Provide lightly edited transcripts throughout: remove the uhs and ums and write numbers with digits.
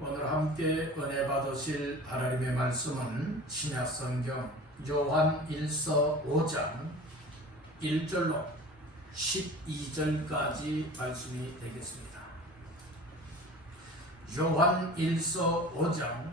오늘 함께 은혜 받으실 하나님의 말씀은 신약성경 요한 1서 5장 1절로 12절까지 말씀이 되겠습니다. 요한 1서 5장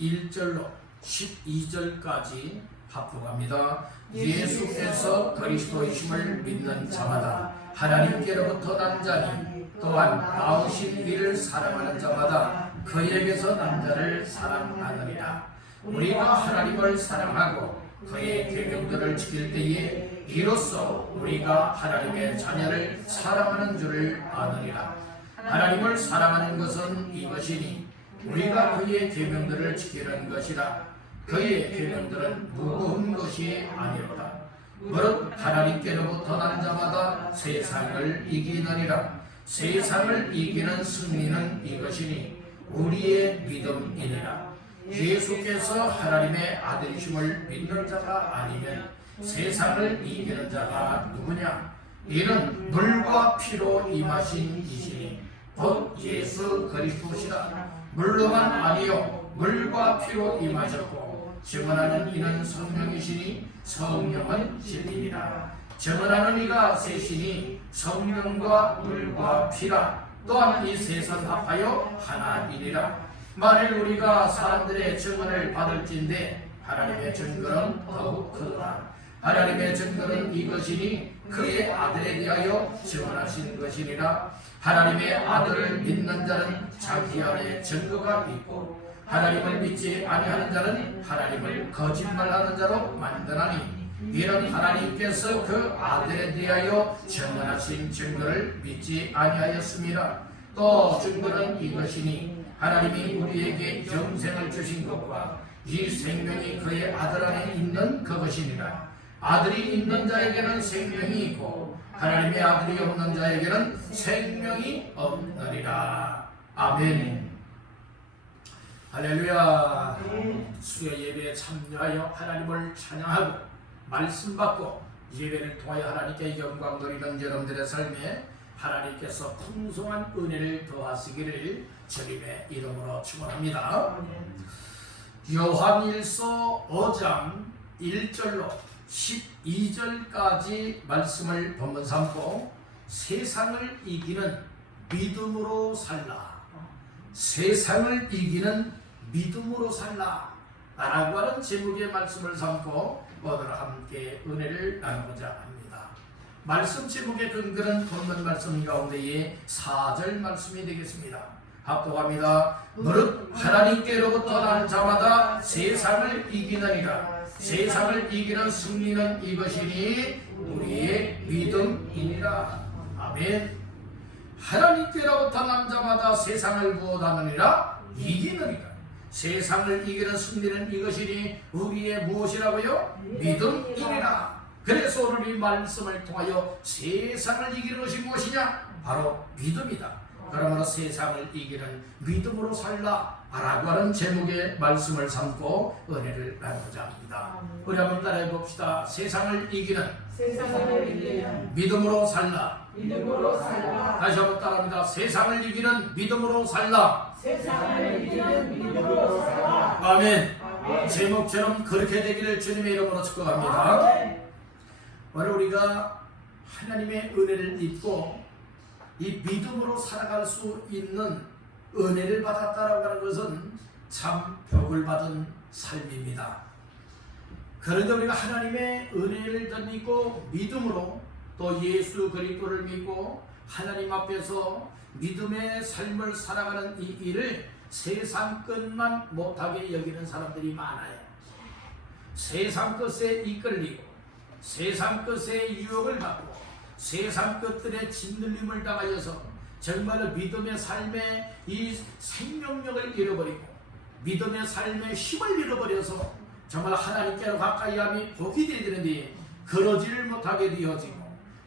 1절로 12절까지 합독합니다. 예수께서 그리스도이심을 믿는 자마다 하나님께로부터 난 자니 또한 나오신 이를 사랑하는 자마다 그에게서 난 자를 사랑하느니라. 우리가 하나님을 사랑하고 그의 계명들을 지킬 때에 이로써 우리가 하나님의 자녀를 사랑하는 줄을 아느니라. 하나님을 사랑하는 것은 이것이니 우리가 그의 계명들을 지키는 것이라. 그의 계명들은 무거운 것이 아니로다. 무릇 하나님께로부터 난 자마다 세상을 이기느니라. 세상을 이기는 승리는 이것이니 우리의 믿음이니라. 예수께서 하나님의 아들이심을 믿는 자가 아니면 세상을 이기는 자가 누구냐? 이는 물과 피로 임하신 이시니 곧 예수 그리스도시라. 물로만 아니요 물과 피로 임하셨고 증언하는 이는 성령이시니 성령은 진리니라. 증언하는 이가 셋이니 성령과 물과 피라. 또한 이 세상 합하여 하나이니라. 만일 우리가 사람들의 증언을 받을진대 하나님의 증거는 더욱 크다. 하나님의 증거는 이것이니 그의 아들에 대하여 증언하신 것이니라. 하나님의 아들을 믿는 자는 자기 안에 증거가 있고 하나님을 믿지 아니하는 자는 하나님을 거짓말하는 자로 만드나니 이는 하나님께서 그 아들에 대하여 증언하신 증거를 믿지 아니하였습니다. 또 증거는 이것이니 하나님이 우리에게 영생을 주신 것과 이 생명이 그의 아들 안에 있는 그것이니라. 아들이 있는 자에게는 생명이 있고 하나님의 아들이 없는 자에게는 생명이 없느니라. 아멘. 할렐루야. 수요 예배에 참여하여 하나님을 찬양하고 말씀 받고 예배를 통하여 하나님께 영광 돌리는 여러분들의 삶에 하나님께서 풍성한 은혜를 더하시기를 주님의 이름으로 축원합니다. 요한일서 5장 1절로 12절까지 말씀을 본문 삼고 세상을 이기는 믿음으로 살라. 세상을 이기는 믿음으로 살라 라고 하는 제목의 말씀을 삼고 오늘 함께 은혜를 나누고자 합니다. 말씀 제목의 근거는 본문 말씀 가운데의 4절 말씀이 되겠습니다. 합독합니다. 무릇 하나님께로부터 난 자마다 세상을 이기느니라. 세상을 이기는 승리는 이것이니 우리의 믿음이니라. 아멘. 하나님께로부터 난 자마다 세상을 구원하느니라. 이기느니라. 세상을 이기는 승리는 이것이니 우리의 무엇이라고요? 믿음이니라. 그래서 오늘 이 말씀을 통하여 세상을 이기는 것이 무엇이냐? 바로 믿음이다. 그러므로 세상을 이기는 믿음으로 살라 라고 하는 제목의 말씀을 삼고 은혜를 나누고자 합니다. 우리 한번 따라해 봅시다. 세상을 이기는 믿음으로 살라. 다시 한번 따라합니다. 세상을 이기는 믿음으로 살라. 아멘. 제목처럼 그렇게 되기를 주님의 이름으로 축복합니다. 오늘 우리가 하나님의 은혜를 입고 이 믿음으로 살아갈 수 있는 은혜를 받았다라고 하는 것은 참 복을 받은 삶입니다. 그런데 우리가 하나님의 은혜를 덧입고 믿음으로 또 예수 그리스도를 믿고 하나님 앞에서 믿음의 삶을 살아가는 이 일을 세상 것만 못하게 여기는 사람들이 많아요. 세상 것에 이끌리고 세상 것에 유혹을 받고 세상 것들의 짓눌림을 당하여서 정말로 믿음의 삶의 이 생명력을 잃어버리고 믿음의 삶의 힘을 잃어버려서 정말 하나님께로 가까이 함이 복이 되어야 되는데 그러지를 못하게 되어지고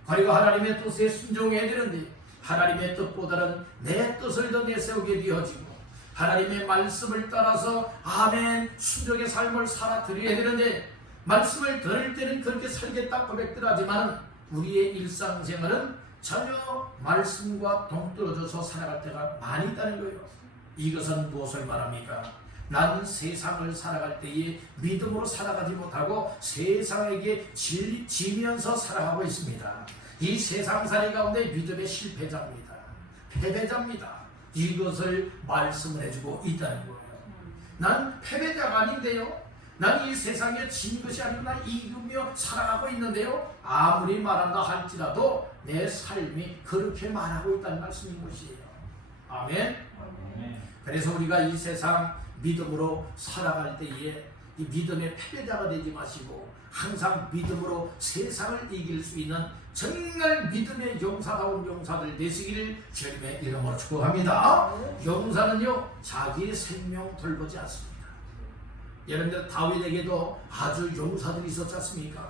그리고 하나님의 뜻에 순종해야 되는데 하나님의 뜻보다는 내 뜻을 더 내세우게 되어지고 하나님의 말씀을 따라서 아멘 순종의 삶을 살아드려야 되는데 말씀을 들을 때는 그렇게 살겠다 고백들 하지만 우리의 일상생활은 전혀 말씀과 동떨어져서 살아갈 때가 많이 있다는 거예요. 이것은 무엇을 말합니까? 난 세상을 살아갈 때에 믿음으로 살아가지 못하고 세상에게 지면서 살아가고 있습니다. 이 세상살이 가운데 믿음의 실패자입니다. 패배자입니다. 이것을 말씀을 해주고 있다는 거예요. 난 패배자가 아닌데요. 난 이 세상에 진 것이 아니고 난 이기며 살아가고 있는데요. 아무리 말한다 할지라도 내 삶이 그렇게 말하고 있다는 말씀인 것이에요. 아멘. 그래서 우리가 이 세상 믿음으로 살아갈 때에 이 믿음의 패배자가 되지 마시고 항상 믿음으로 세상을 이길 수 있는 정말 믿음의 용사다운 용사들 되시기를 주님의 이름으로 축복합니다. 용사는요 자기의 생명 돌보지 않습니다. 여러분들 다윗에게도 아주 용사들이 있었지 않습니까?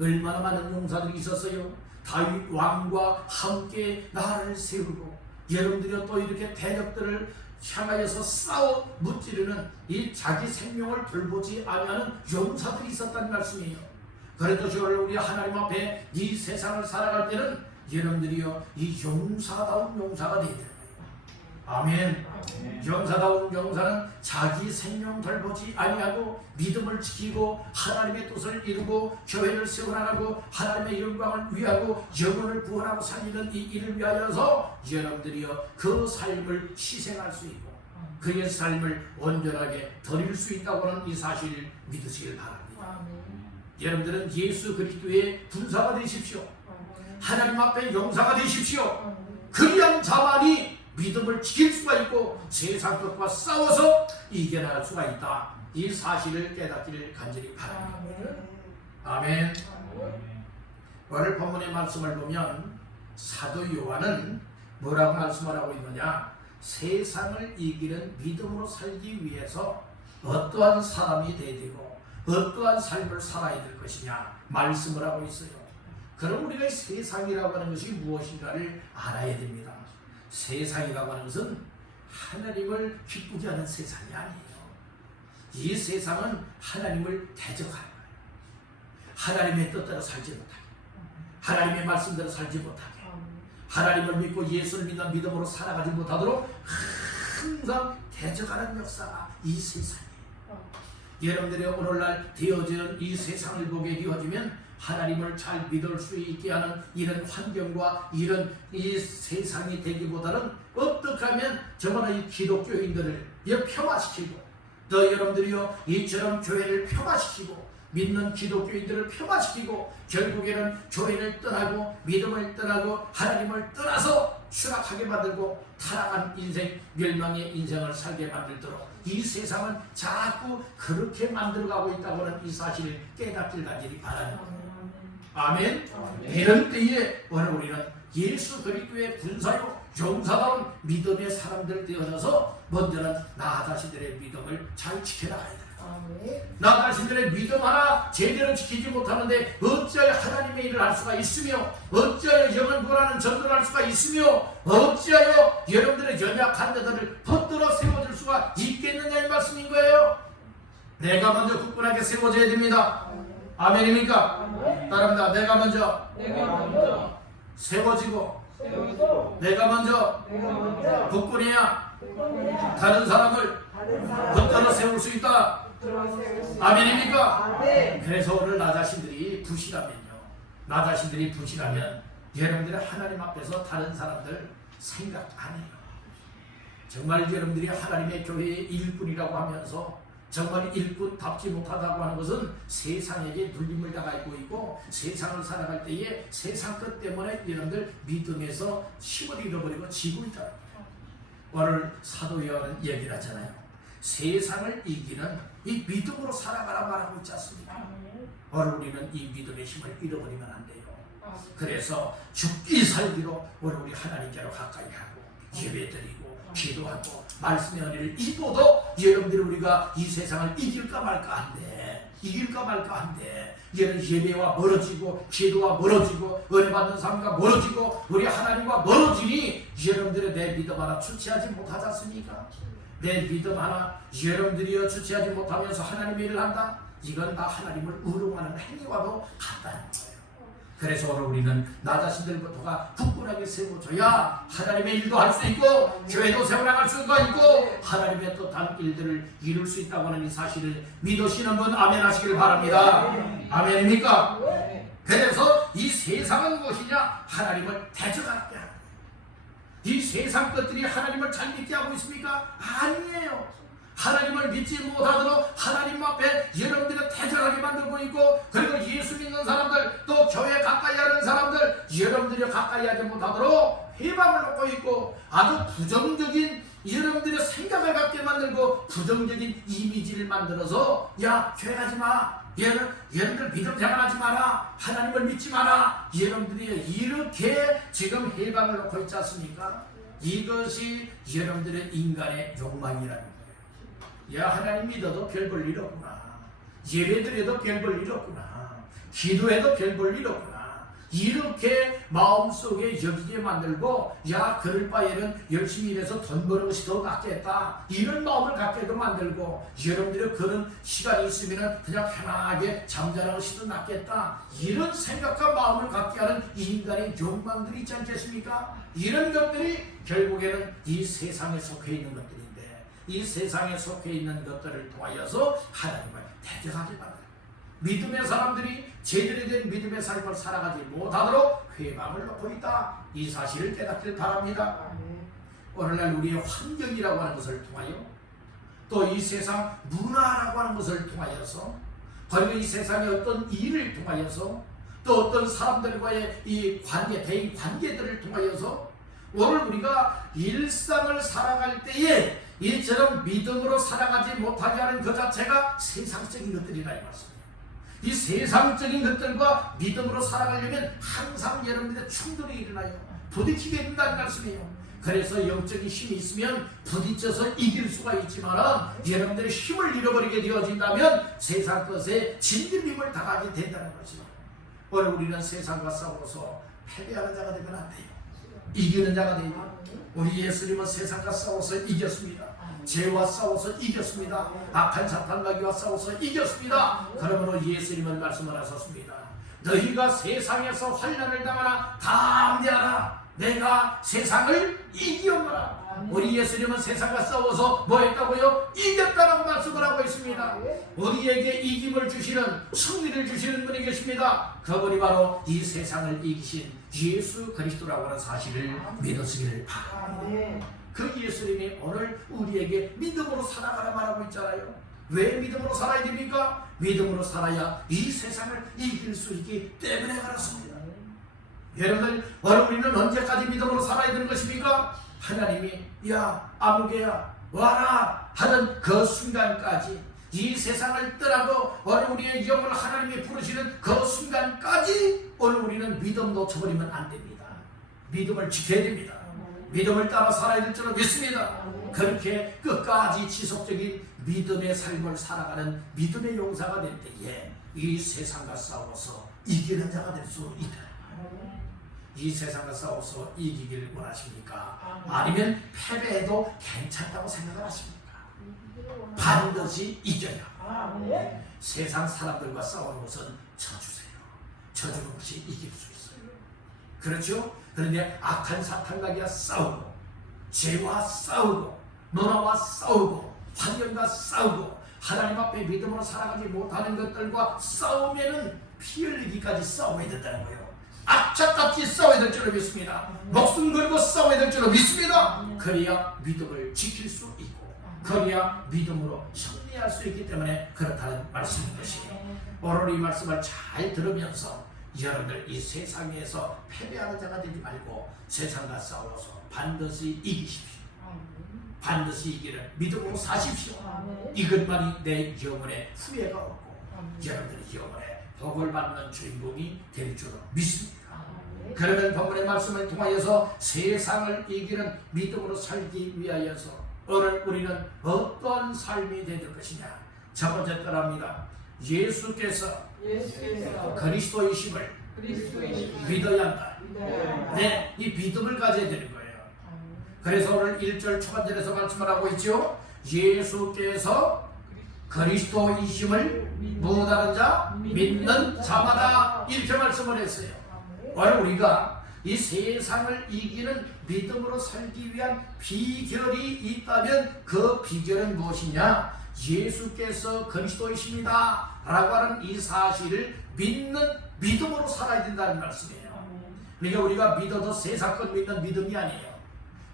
얼마나 많은 용사들이 있었어요. 다윗 왕과 함께 나라를 세우고 여러분들이 또 이렇게 대적들을 향하여서 싸워 무찌르는 이 자기 생명을 돌보지 아니하는 용사들이 있었다는 말씀이에요. 그래도 저를 우리 하나님 앞에 이 세상을 살아갈 때는 여러분들이요 이 용사다운 용사가 되어야 돼요. 아멘. 용사다운 용사는 자기 생명 돌보지 아니하고 믿음을 지키고 하나님의 뜻을 이루고 교회를 세워나가고 하나님의 영광을 위하고 영혼을 구원하고 살리는 이 일을 위하여서 여러분들이요 그 삶을 희생할 수 있고 그의 삶을 온전하게 드릴 수 있다고 하는 이 사실을 믿으시길 바랍니다. 여러분들은 예수 그리스도의 군사가 되십시오. 하나님 앞에 용사가 되십시오. 그리한 자만이 믿음을 지킬 수가 있고 세상 것과 싸워서 이겨나갈 수가 있다. 이 사실을 깨닫기를 간절히 바랍니다. 아멘. 오늘 본문의 말씀을 보면 사도 요한은 뭐라고 말씀을 하고 있느냐? 세상을 이기는 믿음으로 살기 위해서 어떠한 사람이 되어야 되고 어떠한 삶을 살아야 될 것이냐 말씀을 하고 있어요. 그럼 우리가 세상이라고 하는 것이 무엇인가를 알아야 됩니다. 세상이라고 하는 것은 하나님을 기쁘게 하는 세상이 아니에요. 이 세상은 하나님을 대적하는 거예요. 하나님의 뜻대로 살지 못하게, 하나님의 말씀대로 살지 못하게, 하나님을 믿고 예수를 믿는 믿음으로 살아가지 못하도록 항상 대적하는 역사가 이 세상이에요. 여러분들이 오늘날 되어진 이 세상을 보게 되어지면 하나님을 잘 믿을 수 있게 하는 이런 환경과 이런 이 세상이 되기보다는 어떻게 하면 저번에 이 기독교인들을 폄하시키고 또 여러분들이요 이처럼 교회를 폄하시키고 믿는 기독교인들을 폄하시키고 결국에는 교회를 떠나고 믿음을 떠나고 하나님을 떠나서 추락하게 만들고 타락한 인생, 멸망의 인생을 살게 만들도록 이 세상은 자꾸 그렇게 만들어가고 있다고 하는 이 사실을 깨닫길 간절히 바라는 거예요. 아멘. 이런 때에 오늘 우리는 예수 그리스도의 군사요 용사다운 믿음의 사람들 되어져서 먼저는 나 자신들의 믿음을 잘 지켜나가야 돼요. 나 자신들의 믿음 하나 제대로 지키지 못하는데 어찌하여 하나님의 일을 할 수가 있으며 어찌하여 영을 구원하는 전도를 할 수가 있으며 어찌하여 여러분들의 연약한 자들을 붙들어 세워줄 수가 있겠느냐 이 말씀인 거예요. 내가 먼저 굳건하게 세워져야 됩니다. 아멘입니까? 따라합니다. 내가 먼저 세워지고 내가 먼저 굳건해야 다른 사람을 붙들어 세울 수 있다. 아멘입니까? 그래서 오늘 나 자신들이 부실하면요, 나 자신들이 부실하면 여러분들이 하나님 앞에서 다른 사람들 생각 안 해요. 정말 여러분들이 하나님의 교회의 일꾼이라고 하면서 정말 일꾼답지 못하다고 하는 것은 세상에게 눌림을 당하고 있고 세상을 살아갈 때에 세상 것 때문에 여러분들 믿음에서 힘을 잃어버리고 지고 있다는 거예요. 오늘 사도 요한은 얘기를 하잖아요. 세상을 이기는 이 믿음으로 살아가라 말하고 있지 않습니까? 오늘 우리는 이 믿음의 힘을 잃어버리면 안 돼요. 그래서 죽기 살기로 오늘 우리 하나님께로 가까이 하고 예배드리고 기도하고 말씀의 은혜를 입어도 여러분들이 우리가 이 세상을 이길까 말까 한데 이길까 말까 한데 예배와 멀어지고 기도와 멀어지고 은혜 받는 삶과 멀어지고 우리 하나님과 멀어지니 여러분들의 내 믿음 하나 주체하지 못하지 않습니까? 내 믿음 하나 여러분들이 주체하지 못하면서 하나님의 일을 한다? 이건 다 하나님을 의롱하는 행위와도 같다는 거예요. 그래서 오늘 우리는 나 자신들부터가 굳건하게 세워줘야 하나님의 일도 할 수 있고 교회도 세워나갈 수가 있고 하나님의 또 다른 일들을 이룰 수 있다고 하는 이 사실을 믿으시는 분 아멘 하시길 바랍니다. 아멘입니까? 그래서 이 세상은 무엇이냐? 하나님을 대적하게 하는, 이 세상 것들이 하나님을 잘 믿게 하고 있습니까? 아니에요. 하나님을 믿지 못하도록 하나님 앞에 여러분들을 대적하게 만들고 있고, 그리고 예수 믿는 사람들, 또 교회 가까이 하는 사람들, 여러분들이 가까이 하지 못하도록 회방을 놓고 있고, 아주 부정적인 여러분들의 생각을 갖게 만들고 부정적인 이미지를 만들어서 야 교회 가지 마, 여러분들 믿음 생활하지 마라, 하나님을 믿지 마라, 여러분들이 이렇게 지금 회방을 놓고 있지 않습니까? 이것이 여러분들의 인간의 욕망이라는 거예요. 야 하나님 믿어도 별 볼 일 없구나, 예배드려도 별 볼 일 없구나, 기도해도 별 볼 일 없구나, 이렇게 마음속에 여기게 만들고 야 그럴 바에는 열심히 일해서 돈 버는 것이 더 낫겠다, 이런 마음을 갖게도 만들고, 여러분들이 그런 시간이 있으면 그냥 편하게 잠자는 것이 더 낫겠다, 이런 생각과 마음을 갖게 하는 인간의 욕망들이 있지 않겠습니까? 이런 것들이 결국에는 이 세상에 속해 있는 것들인데, 이 세상에 속해 있는 것들을 통하여서 하나님을 대적하게 만들어요. 믿음의 사람들이 제대로 된 믿음의 삶을 살아가지 못하도록 회방을 놓고 있다, 이 사실을 깨닫길 바랍니다. 오늘날 우리의 환경이라고 하는 것을 통하여, 또 이 세상 문화라고 하는 것을 통하여서, 그리고 이 세상의 어떤 일을 통하여서, 또 어떤 사람들과의 이 관계, 대인 관계들을 통하여서 오늘 우리가 일상을 살아갈 때에 이처럼 믿음으로 살아가지 못하게 하는 그 자체가 세상적인 것들이라 이 말씀이에요. 이 세상적인 것들과 믿음으로 살아가려면 항상 여러분들의 충돌이 일어나요. 부딪히게 된다는 말씀이에요. 그래서 영적인 힘이 있으면 부딪혀서 이길 수가 있지만, 여러분들의 힘을 잃어버리게 되어진다면 세상 것에 진들림을 당하게 된다는 것이죠. 오늘 우리는 세상과 싸워서 패배하는 자가 되면 안 돼요. 이기는 자가 돼요. 우리 예수님은 세상과 싸워서 이겼습니다. 죄와 싸워서 이겼습니다. 악한 사탄 마귀와 싸워서 이겼습니다. 그러므로 예수님은 말씀을 하셨습니다. 너희가 세상에서 환난을 당하나 담대하라, 내가 세상을 이기었노라. 우리 예수님은 세상과 싸워서 뭐 했다고요? 이겼다라고 말씀을 하고 있습니다. 우리에게 이김을 주시는, 승리를 주시는 분이 계십니다. 그분이 바로 이 세상을 이기신 예수 그리스도라고 하는 사실을 믿으시기를 바랍니다. 그 예수님이 오늘 우리에게 믿음으로 살아가라 말하고 있잖아요. 왜 믿음으로 살아야 됩니까? 믿음으로 살아야 이 세상을 이길 수 있기 때문에 그렇습니다. 여러분들, 오늘 우리는 언제까지 믿음으로 살아야 되는 것입니까? 하나님이 야 아무개야 와라 하는 그 순간까지, 이 세상을 떠나고 오늘 우리의 영을 하나님이 부르시는 그 순간까지 오늘 우리는 믿음 놓쳐버리면 안 됩니다. 믿음을 지켜야 됩니다. 믿음을 따라 살아야 될 줄로 믿습니다. 그렇게 끝까지 지속적인 믿음의 삶을 살아가는 믿음의 용사가 될 때에 이 세상과 싸워서 이기는 자가 될 수 있다. 이 세상과 싸워서 이기기를 원하십니까? 아니면 패배해도 괜찮다고 생각을 하십니까? 반드시 이겨야. 세상 사람들과 싸우는 것은 져주세요. 져주는 것이 이길 수 있어요. 그렇죠? 그런데 악한 사탄 마귀와 싸우고, 죄와 싸우고, 문화와 싸우고, 환경과 싸우고, 하나님 앞에 믿음으로 살아가지 못하는 것들과 싸우면은 피 흘리기까지 싸워야 된다는 거예요. 악착같이 싸워야 될 줄로 믿습니다. 목숨 걸고 싸워야 될 줄로 믿습니다. 그래야 믿음을 지킬 수 있고, 그래야 믿음으로 승리할 수 있기 때문에 그렇다는 말씀인 것이에요. 오늘 이 말씀을 잘 들으면서 여러분들 이 세상에서 패배하는 자가 되지 말고 세상과 싸워서 반드시 이기십시오. 반드시 이기는 믿음으로 사십시오. 이것만이 내 영혼의 후회가 없고 여러분들의 영혼의 복을 받는 주인공이 될 줄로 믿습니다. 그러면 본문의 말씀을 통하여서 세상을 이기는 믿음으로 살기 위하여서 오늘 우리는 어떤 삶이 되는 것이냐? 첫 번째 떠납니다. 예수께서 그리스도이심을 믿어야 한다. 네, 이 믿음을 가져야 되는 거예요. 그래서 오늘 1절 초반절에서 말씀을 하고 있죠. 예수께서 그리스도이심을 무엇하는 자? 믿는 자마다, 이렇게 말씀을 했어요. 오늘 우리가 이 세상을 이기는 믿음으로 살기 위한 비결이 있다면 그 비결은 무엇이냐? 예수께서 그리스도이십니다 라고 하는 이 사실을 믿는 믿음으로 살아야 된다는 말씀이에요. 그러니까 우리가 믿어도 세상 것 믿는 믿음이 아니에요.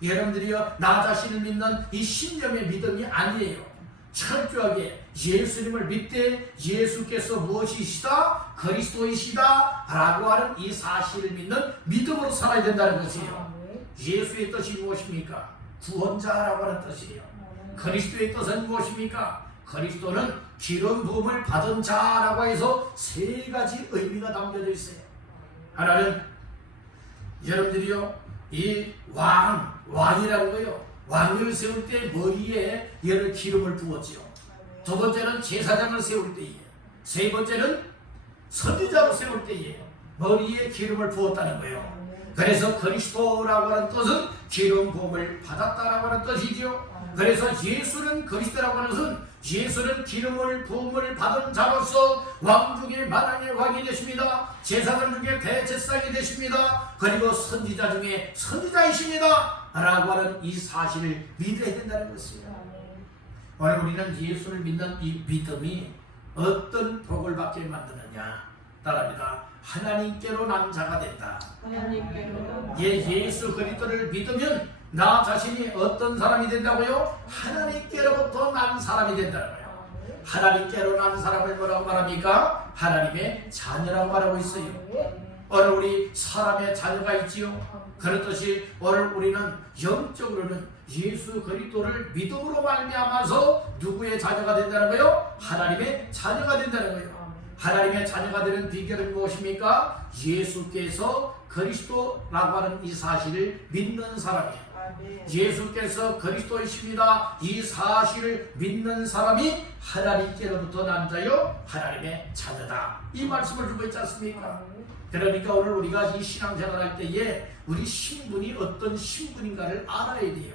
여러분들이요, 나 자신을 믿는 이 신념의 믿음이 아니에요. 철저하게 예수님을 믿되 예수께서 무엇이시다? 그리스도이시다 라고 하는 이 사실을 믿는 믿음으로 살아야 된다는 것이에요. 예수의 뜻이 무엇입니까? 구원자라고 하는 뜻이에요. 그리스도의 뜻은 무엇입니까? 그리스도는 기름 부음을 받은 자라고 해서 세 가지 의미가 담겨져 있어요. 하나는 여러분들이요, 이 왕이라는 거요, 왕을 세울 때 머리에 얘를 기름을 부었지요. 두 번째는 제사장을 세울 때이에요. 세 번째는 선지자로 세울 때이에요. 머리에 기름을 부었다는 거예요. 그래서 그리스도라고 하는 뜻은 기름 부음을 받았다라고 하는 뜻이죠. 그래서 예수는 그리스도라고 하는 것은 예수는 기름을 부음을 받은 자로서 왕 중에 만왕의 왕이 되십니다. 제사장 중에 대제사장이 되십니다. 그리고 선지자 중에 선지자이십니다 라고 하는 이 사실을 믿어야 된다는 것이에요. 오늘 우리는 예수를 믿는 이 믿음이 어떤 복을 받게 만드느냐? 따라합니다. 하나님께로 난 자가 된다. 예수 그리스도를 믿으면 나 자신이 어떤 사람이 된다고요? 하나님께로부터 난 사람이 된다고요. 하나님께로 난 사람을 뭐라고 말합니까? 하나님의 자녀라고 말하고 있어요. 오늘 우리 사람의 자녀가 있지요. 그렇듯이 오늘 우리는 영적으로는 예수 그리스도를 믿음으로 말미암아서 누구의 자녀가 된다는 거요? 하나님의 자녀가 된다는 거예요. 하나님의 자녀가 되는 비결은 무엇입니까? 예수께서 그리스도라고 하는 이 사실을 믿는 사람이에요. 예수께서 그리스도이십니다 이 사실을 믿는 사람이 하나님께로부터 난 자요 하나님의 자녀다, 이 말씀을 주고 있지 않습니까? 그러니까 오늘 우리가 이 신앙생활할 때에 우리 신분이 어떤 신분인가를 알아야 돼요.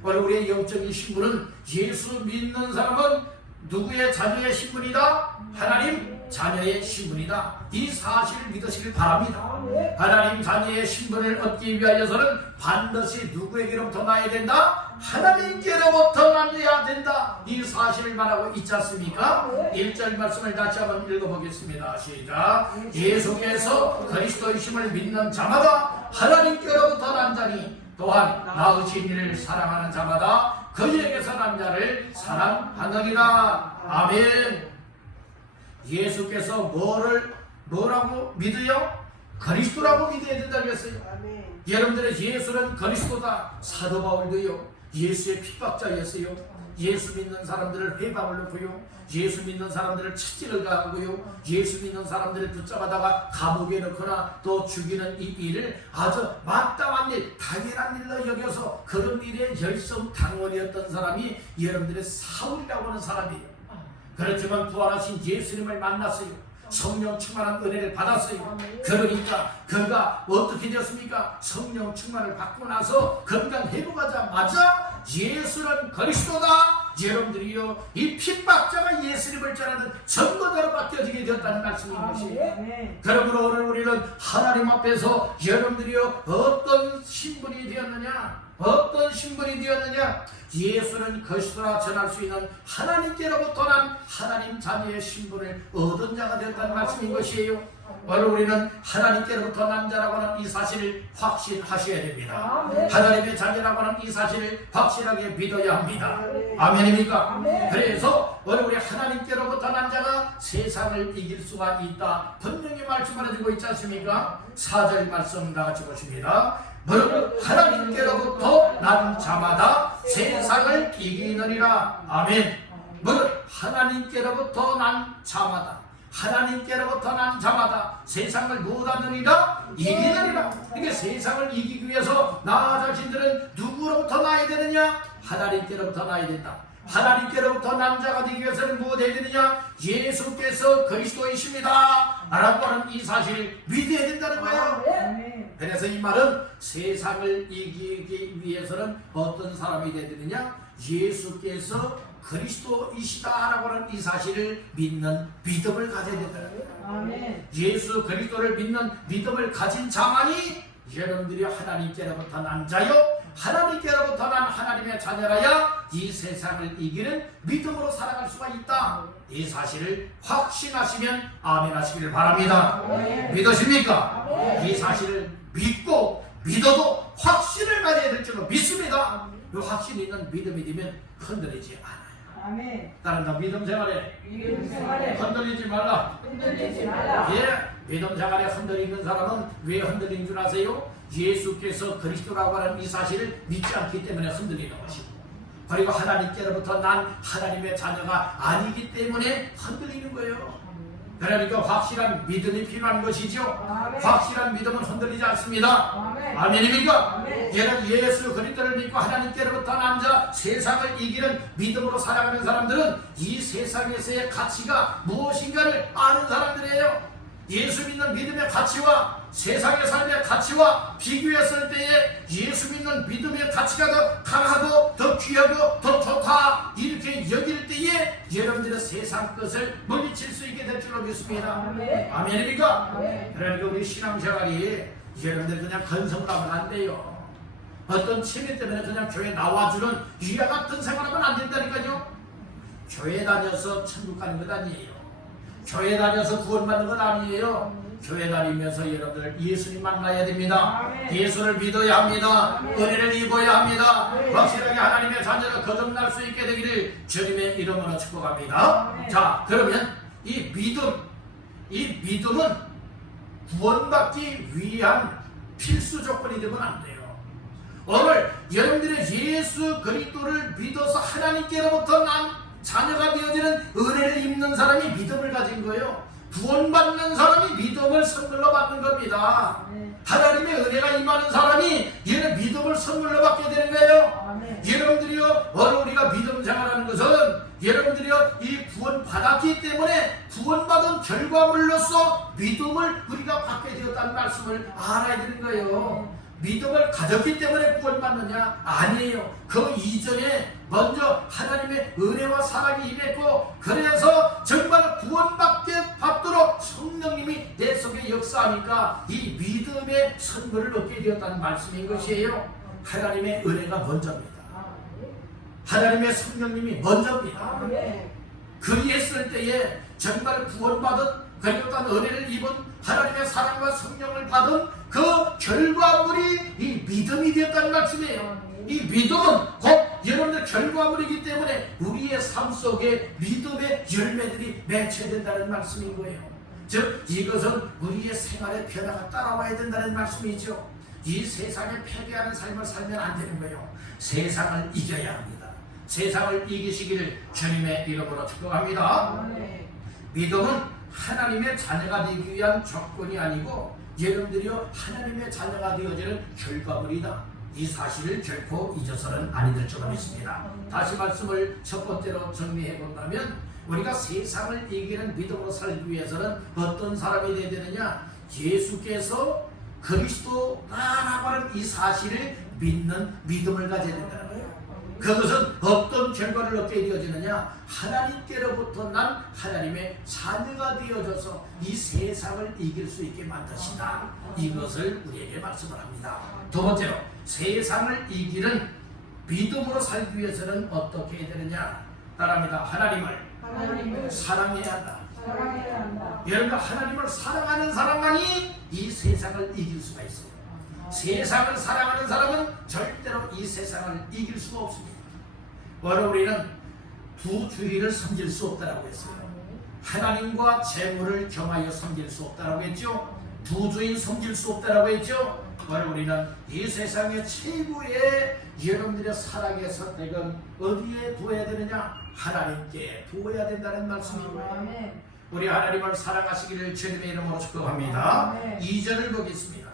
오늘 우리의 영적인 신분은 예수 믿는 사람은 누구의 자녀의 신분이다? 하나님 자녀의 신분이다. 이 사실을 믿으시길 바랍니다. 하나님 자녀의 신분을 얻기 위하여서는 반드시 누구에게로부터 나야 된다? 하나님께로부터 나야 된다. 이 사실을 말하고 있지 않습니까? 1절 말씀을 다시 한번 읽어보겠습니다. 시작. 예수께서 그리스도이심을 믿는 자마다 하나님께로부터 난 자니 또한 나으신 이를 사랑하는 자마다 그에게서 난 자를 사랑하느니라. 아멘. 예수께서 뭐라고 믿어요? 그리스도라고 믿어야 된다고 했어요. 여러분들의 예수는 그리스도다. 사도 바울도요, 예수의 핍박자였어요. 예수 믿는 사람들을 회방을 놓고요, 예수 믿는 사람들을 채찍을 가하고요, 예수 믿는 사람들을 붙잡아다가 감옥에 넣거나 또 죽이는 이 일을 아주 마땅한 일, 당연한 일로 여겨서 그런 일에 열성당원이었던 사람이 여러분들의 사울이라고 하는 사람이에요. 그렇지만 부활하신 예수님을 만났어요. 성령 충만한 은혜를 받았어요. 그러니까 그가 어떻게 되었습니까? 성령 충만을 받고 나서 건강 회복하자마자 예수는 그리스도다. 여러분들이요, 이 핍박자가 예수님을 전하는 전도자로 바뀌어지게 되었다는 말씀인 것이에요. 그러므로 오늘 우리는 하나님 앞에서 여러분들이요, 어떤 신분이 되었느냐? 어떤 신분이 되었느냐? 예수는 그리스도라 전할 수 있는 하나님께로부터 난 하나님 자녀의 신분을 얻은 자가 되었다는 말씀인 것이에요. 오늘 우리는 하나님께로부터 난 자라고 하는 이 사실을 확신하셔야 됩니다. 하나님의 자녀라고 하는 이 사실을 확실하게 믿어야 합니다. 아멘입니까? 그래서 오늘 우리 하나님께로부터 난 자가 세상을 이길 수가 있다, 분명히 말씀을 해주고 있지 않습니까? 4절 말씀 다 같이 보십니다. 무릇 하나님께로부터 난 자마다 세상을 이기느니라. 아멘. 무릇 하나님께로부터 난 자마다, 하나님께로부터 난 자마다 세상을 무엇하느니라? 이기느니라. 그러니까 세상을 이기기 위해서 나 자신들은 누구로부터 나야 되느냐? 하나님께로부터 나야 된다. 하나님께로부터 난 자가 되기 위해서는 무엇 해야 되느냐? 예수께서 그리스도이십니다 라고 하는 이 사실을 믿어야 된다는 거예요. 그래서 이 말은 세상을 이기기 위해서는 어떤 사람이 되야 되느냐? 예수께서 그리스도이시다라고 하는 이 사실을 믿는 믿음을 가져야 된다는 거예요. 아멘. 예수 그리스도를 믿는 믿음을 가진 자만이 여러분들이 하나님께로부터 난 자요 하나님께로부터 난 하나님의 자녀라야 이 세상을 이기는 믿음으로 살아갈 수가 있다. 이 사실을 확신하시면 아멘 하시기를 바랍니다. 아멘. 믿으십니까? 아멘. 이 사실을 믿고 믿어도 확신을 가져야 될 줄로 믿습니다. 그 확신 있는 믿음이 되면 흔들리지 않아요. 아멘. 따른다. 믿음 생활에 믿음 생활에 흔들리지 말라. 흔들리지 말라. 예, 믿음 생활에 흔들리는 사람은 왜 흔들리는 줄 아세요? 예수께서 그리스도라고 하는 이 사실을 믿지 않기 때문에 흔들리는 것이고, 그리고 하나님께로부터 난 하나님의 자녀가 아니기 때문에 흔들리는 거예요. 그러니까 확실한 믿음이 필요한 것이죠. 아멘. 확실한 믿음은 흔들리지 않습니다. 아멘. 아멘입니까? 아멘. 얘는 예수 그리스도를 믿고 하나님께로부터 난 자, 세상을 이기는 믿음으로 살아가는 사람들은 이 세상에서의 가치가 무엇인가를 아는 사람들이에요. 예수 믿는 믿음의 가치와 세상의 삶의 가치와 비교했을 때에 예수 믿는 믿음의 가치가 더 강하고 더 귀하고 더 좋다 이렇게 여길 때에 여러분들의 세상 것을 물리칠 수 있게 될 줄로 믿습니다. 아멘. 아멘입니까? 아멘. 그러니까 우리 신앙생활이 여러분들 그냥 건성을 하면 안 돼요. 어떤 취미 때문에 그냥 교회 나와주는 유야 같은 생활하면 안 된다니까요. 교회 다녀서 천국 가는 것 아니에요. 교회 다녀서 구원받는 건 아니에요. 교회 다니면서 여러분들 예수님 만나야 됩니다. 아멘. 예수를 믿어야 합니다. 아멘. 은혜를 입어야 합니다. 아멘. 확실하게 하나님의 자녀가 거듭날 수 있게 되기를 주님의 이름으로 축복합니다. 아멘. 자, 그러면 이 믿음은 구원받기 위한 필수 조건이 되면 안 돼요. 오늘 여러분들의 예수 그리스도를 믿어서 하나님께로부터 난 자녀가 되어지는 은혜를 입는 사람이 믿음을 가진 거예요. 구원받는 사람이 믿음을 선물로 받는 겁니다. 아멘. 하나님의 은혜가 임하는 사람이 얘는 믿음을 선물로 받게 되는 거예요. 아멘. 여러분들이요, 오늘 우리가 믿음 생활하는 것은 여러분들이요, 이 구원 받았기 때문에 구원받은 결과물로서 믿음을 우리가 받게 되었다는 말씀을 알아야 되는 거예요. 믿음을 가졌기 때문에 구원받느냐? 아니에요. 그 이전에 먼저 하나님의 은혜와 사랑이 임했고, 그래서 정말 구원받게 받도록 성령님이 내 속에 역사하니까 이 믿음의 선물을 얻게 되었다는 말씀인 것이에요. 하나님의 은혜가 먼저입니다. 하나님의 성령님이 먼저입니다. 아멘. 그리했을 때에 정말 구원받은 그리고 또 은혜를 입은 하나님의 사랑과 성령을 받은 그 결과물이 이 믿음이 되었다는 말씀이에요. 이 믿음은 곧 여러분들 결과물이기 때문에 우리의 삶 속에 믿음의 열매들이 맺혀야 된다는 말씀인 거예요. 즉 이것은 우리의 생활의 변화가 따라와야 된다는 말씀이죠. 이 세상에 패배하는 삶을 살면 안 되는 거예요. 세상을 이겨야 합니다. 세상을 이기시기를 주님의 이름으로 축복합니다. 아멘. 믿음은 하나님의 자녀가 되기 위한 조건이 아니고 여러분들이요 하나님의 자녀가 되어지는 결과물이다. 이 사실을 결코 잊어서는 아니 될 줄로 믿습니다. 다시 말씀을 첫 번째로 정리해 본다면 우리가 세상을 이기는 믿음으로 살기 위해서는 어떤 사람이 되어야 되느냐? 예수께서 그리스도라고 하는 이 사실을 믿는 믿음을 가져야 된다는 거예요. 그것은 어떤 결과를 얻게 되어지느냐? 하나님께로부터 난 하나님의 자녀가 되어져서 이 세상을 이길 수 있게 만드시다. 이것을 우리에게 말씀을 합니다. 두 번째로 세상을 이기는 믿음으로 살기 위해서는 어떻게 해야 되느냐? 따라합니다. 하나님을 사랑해야 한다. 사랑해야 한다. 여러분 하나님을 사랑하는 사람만이 이 세상을 이길 수가 있어요. 세상을 사랑하는 사람은 절대로 이 세상을 이길 수가 없습니다. 오늘 우리는 두 주의를 섬길 수 없다라고 했어요. 하나님과 재물을 겸하여 섬길 수 없다라고 했죠. 두 주인 섬길 수 없다라고 했죠. 오늘 우리는 이 세상의 최고의 여러분들의 사랑의 선택은 어디에 두어야 되느냐? 하나님께 두어야 된다는 말씀이고요. 아멘. 우리 하나님을 사랑하시기를 주님의 이름으로 축복합니다. 아멘. 2절을 보겠습니다.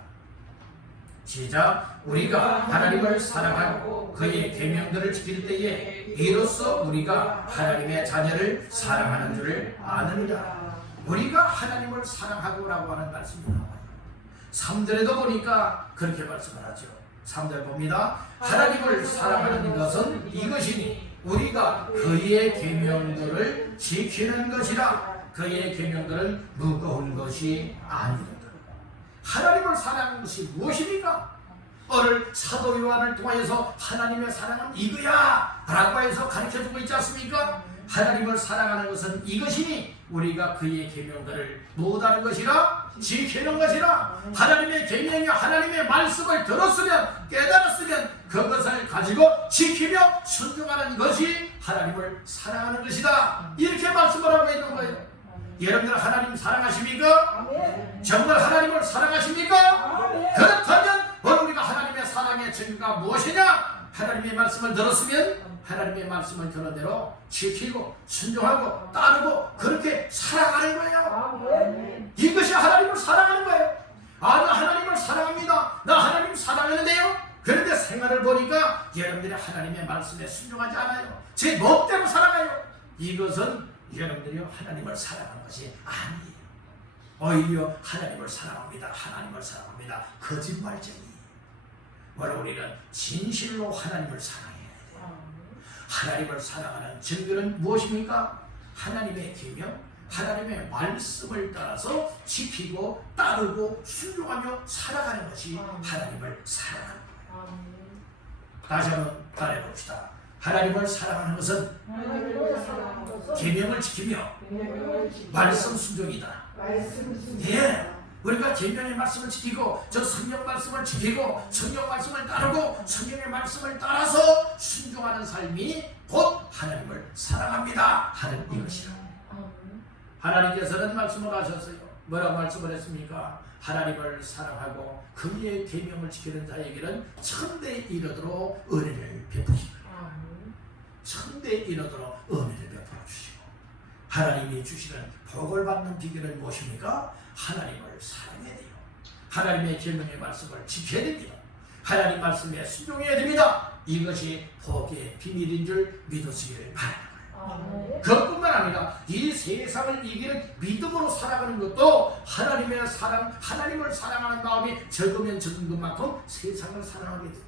시작. 우리가 하나님을 사랑하고 그의 계명들을 지킬 때에 이로써 우리가 하나님의 자녀를 사랑하는 줄을 아느니라. 우리가 하나님을 사랑하고라고 하는 말씀이 나와요. 3절에도 보니까 그렇게 말씀을 하죠. 3절 봅니다. 하나님을 사랑하는 것은 이것이니 우리가 그의 계명들을 지키는 것이라. 그의 계명들은 무거운 것이 아니로다. 하나님을 사랑하는 것이 무엇입니까? 오늘 사도 요한을 통하여서 하나님의 사랑은 이거야 라고 해서 가르쳐주고 있지 않습니까? 하나님을 사랑하는 것은 이것이니 우리가 그의 계명들을 못하는 것이라, 지키는 것이라. 하나님의 계명이 하나님의 말씀을 들었으면, 깨달았으면 그것을 가지고 지키며 순종하는 것이 하나님을 사랑하는 것이다. 이렇게 말씀을 하고 있는 거예요. 여러분들 하나님 사랑하십니까? 정말 하나님을 사랑하십니까? 그렇다면 오늘 우리가 하나님의 사랑의 증거가 무엇이냐? 하나님의 말씀을 들었으면 하나님의 말씀을 들은 대로 지키고 순종하고 따르고 그렇게 살아가는 거예요. 이것이 하나님을 사랑하는 거예요. 아, 나 하나님을 사랑합니다. 나 하나님 사랑하는데요. 그런데 생활을 보니까 여러분들이 하나님의 말씀에 순종하지 않아요. 제 멋대로 살아가요. 이것은 여러분들이 하나님을 사랑하는 것이 아니에요. 오히려 하나님을 사랑합니다. 하나님을 사랑합니다. 거짓말쟁이. 바로 우리는 진실로 하나님을 사랑해야 돼요. 하나님을 사랑하는 증거는 무엇입니까? 하나님의 계명, 하나님의 말씀을 따라서 지키고 따르고 순종하며 살아가는 것이 하나님을 사랑하는 거예요. 다시 한번 따라해봅시다. 하나님을 사랑하는 것은 계명을 지키며 말씀 순종이다. 예, 우리가 계명의 말씀을 지키고 저 성경 말씀을 지키고 성경 말씀을 따르고 성경의 말씀을 따라서 순종하는 삶이 곧 하나님을 사랑합니다 하는 이것이라. 하나님께서는 말씀을 하셨어요. 뭐라고 말씀을 했습니까? 하나님을 사랑하고 그의 계명을 지키는 자에게는 천대에 이르도록 은혜를 베푸시고, 천대에 이르도록 은혜를 베풀어 주시고, 하나님이 주시는 복을 받는 비결은 무엇입니까? 하나님을 사랑해야 돼요. 하나님의 계명의 말씀을 지켜야 됩니다. 하나님 말씀에 순종해야 됩니다. 이것이 복의 비밀인 줄 믿으시기를 바랍니다. 그것뿐만 아니라 이 세상을 이기는 믿음으로 살아가는 것도 하나님의 사랑, 하나님을 사랑하는 마음이 적으면 적은 것만큼 세상을 사랑하게 됩니다.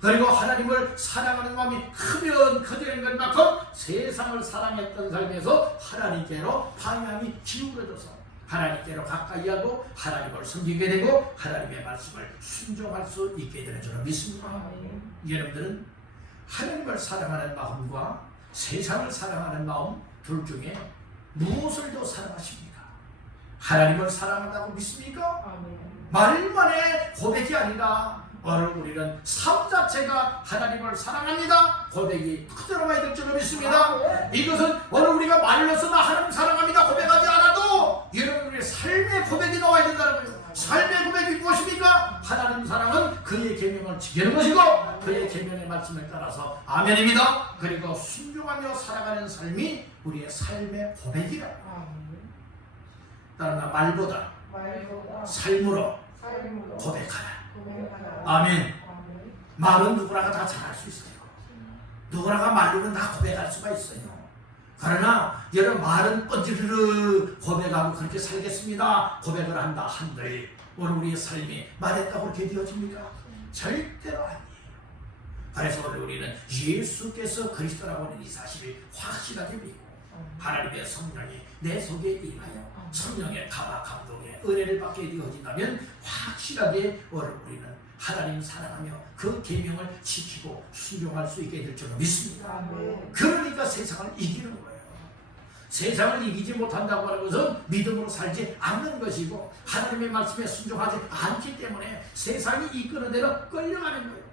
그리고 하나님을 사랑하는 마음이 크면 커지는 것만큼 세상을 사랑했던 삶에서 하나님께로 방향이 기울어져서 하나님께로 가까이 하고 하나님을 섬기게 되고 하나님의 말씀을 순종할 수 있게 되는 줄로 믿습니다. 여러분들은 하나님을 사랑하는 마음과 세상을 사랑하는 마음 둘 중에 무엇을 더 사랑하십니까? 하나님을 사랑한다고 믿습니까? 말만의 고백이 아니라 오늘 우리는 삶 자체가 하나님을 사랑합니다 고백이 그대로 많이 될 줄로 믿습니다. 이것은 오늘 우리가 말로서 나 하나님 사랑합니다 고백하지 않아도 여러분의 삶의 고백이 나와야 된다는 거예요. 삶의 고백이 무엇입니까? 하나님 사랑은 그의 계명을 지키는 것이고 그의 계명의 말씀을 따라서 아멘입니다. 그리고 순종하며 살아가는 삶이 우리의 삶의 고백이라. 따라 말보다 삶으로 고백하라. 아멘. 말은 누구나가 다 잘할 수 있어요. 누구나가 말로는 다 고백할 수가 있어요. 그러나 여러분 말은 뻔지르르 고백하고 그렇게 살겠습니다 고백을 한다 한들 오늘 우리의 삶이 말했다고 그렇게 되어집니까? 절대로 아니에요. 그래서 오늘 우리는 예수께서 그리스도라고 하는 이 사실을 확실하게 믿고 하나님의 성령이 내 속에 임하여 성령의 감화 감동의 은혜를 받게 되어진다면 확실하게 오늘 우리는 하나님 사랑하며 그 계명을 지키고 순종할 수 있게 될 줄로 믿습니다. 그러니까 세상을 이기는 거예요. 세상을 이기지 못한다고 하는 것은 믿음으로 살지 않는 것이고 하나님의 말씀에 순종하지 않기 때문에 세상이 이끄는 대로 끌려가는 거예요.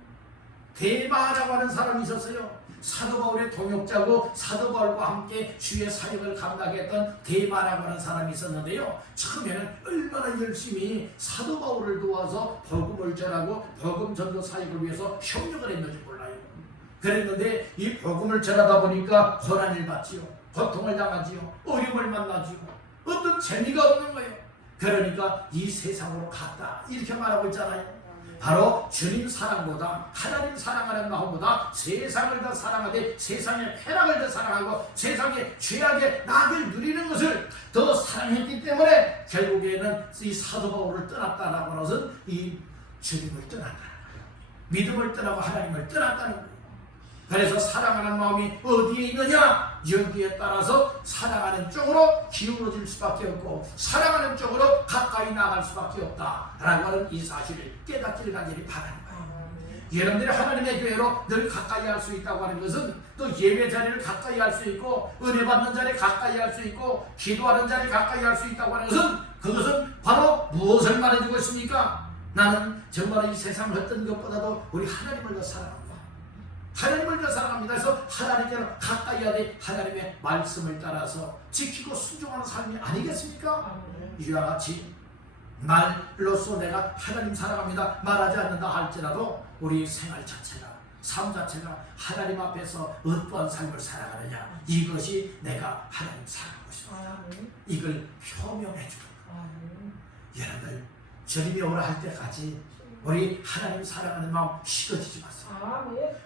대마라고 하는 사람이 있었어요. 사도 바울의 동역자고 사도 바울과 함께 주의 사역을 감당했던 대마라고 하는 사람이 있었는데요. 처음에는 얼마나 열심히 사도 바울을 도와서 복음을 전하고 복음 전도 사역을 위해서 협력을 했는지 몰라요. 그랬는데 이 복음을 전하다 보니까 고난을 받지요. 고통을 당하지요. 어려움을 만나지요. 어떤 재미가 없는 거예요. 그러니까 이 세상으로 갔다 이렇게 말하고 있잖아요. 바로 주님 사랑보다 하나님 사랑하는 마음보다 세상을 더 사랑하되 세상의 쾌락을 더 사랑하고 세상의 죄악의 낙을 누리는 것을 더 사랑했기 때문에 결국에는 이 사도 바울을 떠났다라고 하는 것은 이 주님을 떠났다는 거예요. 믿음을 떠나고 하나님을 떠났다는 거예요. 그래서 사랑하는 마음이 어디에 있느냐? 여기에 따라서 사랑하는 쪽으로 기울어질 수밖에 없고 사랑하는 쪽으로 가까이 나갈 수밖에 없다라고 하는 이 사실을 깨닫기를 간절히 바라는 거예요. 여러분들이 하나님의 교회로 늘 가까이 할 수 있다고 하는 것은 또 예배 자리를 가까이 할 수 있고 은혜 받는 자리 가까이 할 수 있고 기도하는 자리 가까이 할 수 있다고 하는 것은 그것은 바로 무엇을 말해주고 있습니까? 나는 정말 이 세상을 어떤 것보다도 우리 하나님을 더 사랑합니다. 하나님을 더 사랑합니다. 그래서 하나님께로 가까이 해야 돼. 하나님의 말씀을 따라서 지키고 순종하는 삶이 아니겠습니까? 이와 같이 말로써 내가 하나님 사랑합니다 말하지 않는다 할지라도 우리 생활 자체가 삶 자체가 하나님 앞에서 어떠한 삶을 살아가느냐 이것이 내가 하나님 사랑하고 있습니다. 이걸 표명해 주는 거예요. 여러분들 주님이 오라 할 때까지 우리 하나님 사랑하는 마음 식어지지 마세요.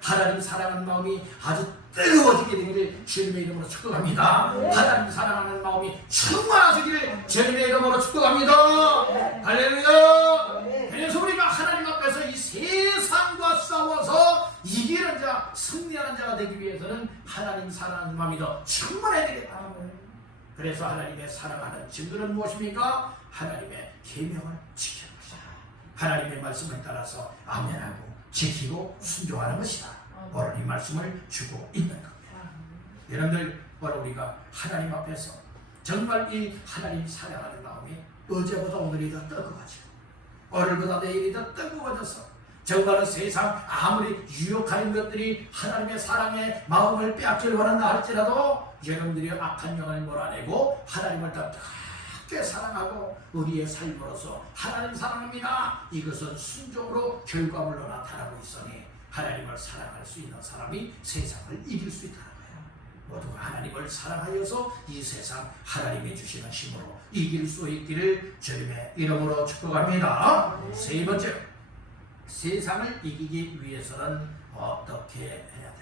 하나님 사랑하는 마음이 아주 뜨거워지게 되기를 주님의 이름으로 축복합니다. 하나님 사랑하는 마음이 충만하시기를 주님의 이름으로 축복합니다. 할렐루야. 그래서 우리가 하나님 앞에서 이 세상과 싸워서 이기는 자, 승리하는 자가 되기 위해서는 하나님 사랑하는 마음이 더 충만해야 되겠다. 그래서 하나님의 사랑하는 증거는 무엇입니까? 하나님의 계명을 지키는 것이다. 하나님의 말씀을 따라서 아멘하고 지키고 순종하는 것이다. 오늘 이 말씀을 주고 있는 겁니다. 여러분들 오늘 우리가 하나님 앞에서 정말 이 하나님 사랑하는 마음이 어제보다 오늘이 더 뜨거워지고 오늘보다 내일이 더 뜨거워져서 정말로 세상 아무리 유혹하는 것들이 하나님의 사랑의 마음을 빼앗기려고 한다 할지라도 여러분들이 악한 영을 몰아내고 하나님을 더 뜨겁게 사랑하고 우리의 삶으로서 하나님 사랑합니다. 이것은 순종으로 결과물로 나타나고 있으니 하나님을 사랑할 수 있는 사람이 세상을 이길 수 있다는 거예요. 모두가 하나님을 사랑하여서 이 세상 하나님이 주시는 힘으로 이길 수 있기를 주님의 이름으로 축복합니다. 세 번째, 세상을 이기기 위해서는 어떻게 해야 되느냐?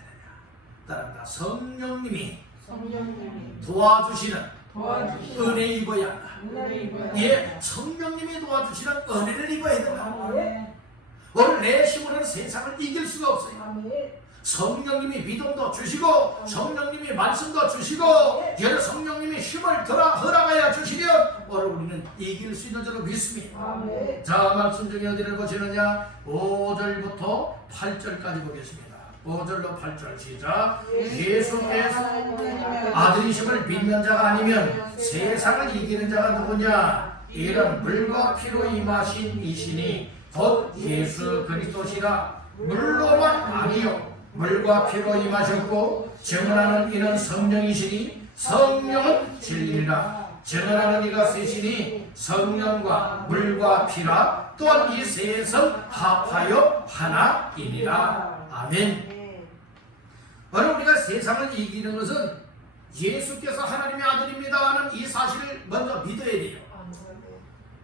따른다. 성령님이 도와주시는 은혜 입어야 한다. 예, 성령님이 도와주시는 은혜를 입어야 된다. 오늘 내 힘으로는 세상을 이길 수가 없어요. 성령님이 믿음도 주시고 성령님이 말씀도 주시고 여러 성령님이 힘을 허락하여 주시면 오늘 우리는 이길 수 있는 줄로 믿습니다. 자, 말씀 중에 어디를 보시느냐? 5절부터 8절까지 보겠습니다. 5절로 8절 시작. 예수께서 아들이심을 믿는 자가 아니면 세상을 이기는 자가 누구냐? 이런 물과 피로 임하신 이시니 곧 예수 그리스도시라. 물로만 아니요 물과 피로 임하셨고 증언하는 이는 성령이시니 성령은 진리라. 증언하는 이가 셋이니 성령과 물과 피라. 또한 이 셋은 합하여 하나이니라. 아멘. 오늘 우리가 세상을 이기는 것은 예수께서 하나님의 아들입니다 하는 이 사실을 먼저 믿어야 돼요.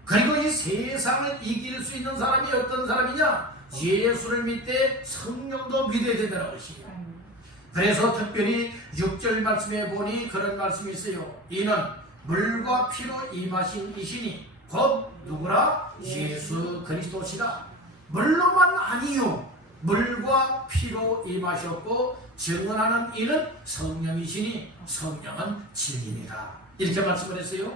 그리고 이 세상을 이길 수 있는 사람이 어떤 사람이냐? 예수를 믿되 성령도 믿어야 된다는 것이에요. 그래서 특별히 6절 말씀에 보니 그런 말씀이 있어요. 이는 물과 피로 임하신 이시니 곧 누구라? 예수 그리스도시라. 물로만 아니요 물과 피로 임하셨고 증언하는 이는 성령이시니 성령은 진리니라. 이렇게 말씀을 했어요.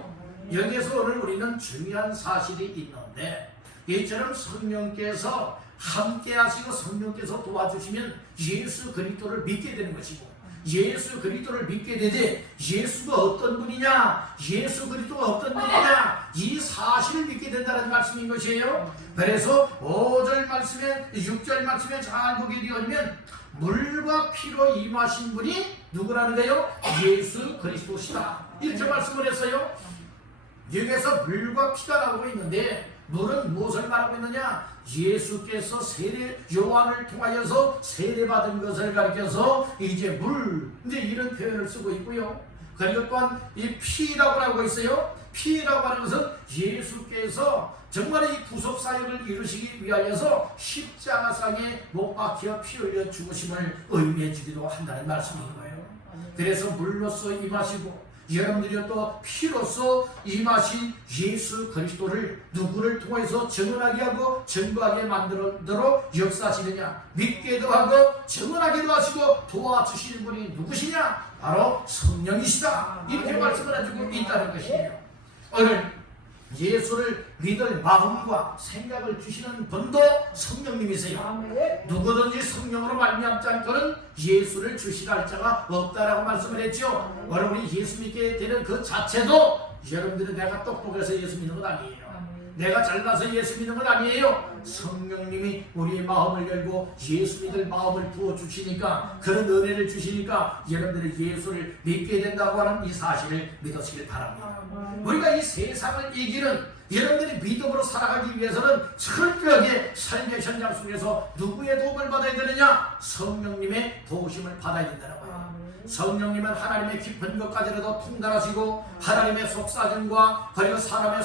여기에서 오늘 우리는 중요한 사실이 있는데 이처럼 성령께서 함께 하시고 성령께서 도와주시면 예수 그리스도를 믿게 되는 것이고 예수 그리스도를 믿게 되되 예수가 어떤 분이냐 예수 그리스도가 어떤 분이냐 이 사실을 믿게 된다는 말씀인 것이에요. 그래서 5절 말씀에 6절 말씀에 잘 보게 되어지면 물과 피로 임하신 분이 누구라는 거예요? 예수 그리스도시다. 이렇게 말씀을 했어요. 여기에서 물과 피가 나오고 있는데 물은 무엇을 말하고 있느냐? 예수께서 세례 요한을 통하여서 세례받은 것을 가리켜서 이제 물 이제 이런 표현을 쓰고 있고요. 그리고 또한 이 피라고 하고 있어요. 피라고 하는 것은 예수께서 정말 이 구속 사역을 이루시기 위하여서 십자가상에 못 박혀 피 흘려 죽으심을 의미해 주기도 한다는 말씀인 거예요. 그래서 물로서 임하시고 여러분들이 또 피로써 임하신 예수 그리스도를 누구를 통해서 증언하게 하고 증거하게 만들도록 역사하시느냐, 믿게도 하고 증언하게도 하시고 도와주시는 분이 누구시냐? 바로 성령이시다. 이렇게 말씀을 해주고 있다는 것이에요. 오늘 예수를 믿을 마음과 생각을 주시는 분도 성령님이세요. 누구든지 성령으로 말미암지 않고는 예수를 주시라 할 자가 없다라고 말씀을 했죠. 여러분이 예수 믿게 되는 그 자체도 여러분들은 내가 똑똑해서 예수 믿는 건 아니에요. 내가 잘나서 예수 믿는 건 아니에요. 성령님이 우리의 마음을 열고 예수 믿을 마음을 부어주시니까, 그런 은혜를 주시니까 여러분들이 예수를 믿게 된다고 하는 이 사실을 믿으시길 바랍니다. 우리가 이 세상을 이기는, 여러분들이 믿음으로 살아가기 위해서는 철저하게 삶의 현장 속에서 누구의 도움을 받아야 되느냐? 성령님의 도우심을 받아야 된다는 거예요. 성령님은 하나님의 깊은 것까지라도 통달하시고 하나님의 속사정과 그리고 사람의